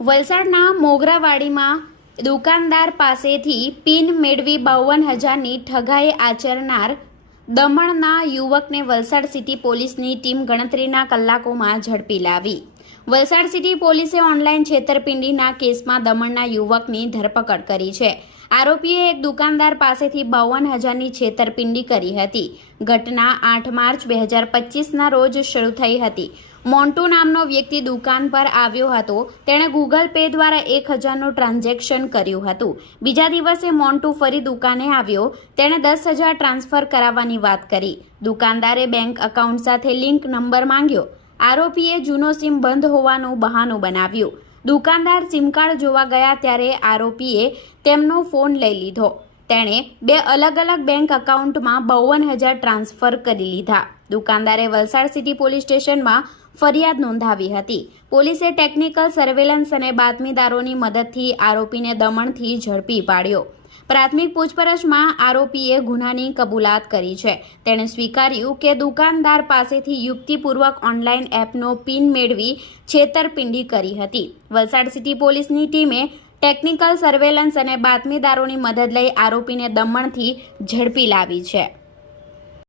વલસાડના મોગરાવાડીમાં દુકાનદાર પાસેથી પિન મેળવી બાવન હજારની ઠગાઈ આચરનાર દમણના યુવકને વલસાડ સિટી પોલીસની ટીમ ગણતરીના કલાકોમાં ઝડપી લાવી. વલસાડ સિટી પોલીસે ઓનલાઈન છેતરપિંડીના કેસમાં દમણના યુવકની ધરપકડ કરી છે. આરોપીએ એક દુકાનદાર પાસેથી બાવન હજારની છેતરપિંડી કરી હતી. ઘટના આઠ માર્ચ બે હજાર પચીસના રોજ શરૂ થઈ હતી. મોન્ટુ નામનો વ્યક્તિ દુકાન પર આવ્યો હતો. તેણે ગૂગલ પે દ્વારા એક હજારનું ટ્રાન્ઝેક્શન કર્યું હતું. બીજા દિવસે મોન્ટુ ફરી દુકાને આવ્યો. તેણે દસ હજાર ટ્રાન્સફર કરાવવાની વાત કરી. દુકાનદારે બેંક એકાઉન્ટ સાથે લિંક નંબર માંગ્યો. આરોપીએ જૂનો સિમ બંધ હોવાનું બહાનું બનાવ્યું. દુકાનદાર સિમ કાર્ડ જોવા ગયા ત્યારે આરોપીએ તેમનો ફોન લઈ લીધો. તેણે બે અલગ અલગ બેંક એકાઉન્ટમાં બાવન હજાર ટ્રાન્સફર કરી લીધા. દુકાનદારે વલસાડ સિટી પોલીસ સ્ટેશનમાં ફરિયાદ નોંધાવી હતી. પોલીસે ટેકનિકલ સર્વેલન્સ અને બાતમીદારોની મદદથી આરોપીને દમણથી ઝડપી પાડ્યો. પ્રાથમિક પૂછપરછમાં આરોપીએ ગુનાની કબૂલાત કરી છે. તેણે સ્વીકાર્યું કે દુકાનદાર પાસેથી યુક્તિપૂર્વક ઓનલાઈન એપનો પિન મેળવી છેતરપિંડી કરી હતી. વલસાડ સિટી પોલીસની ટીમે ટેકનિકલ સર્વેલન્સ અને બાતમીદારોની મદદ લઈ આરોપીને દમણથી ઝડપી લાવી છે.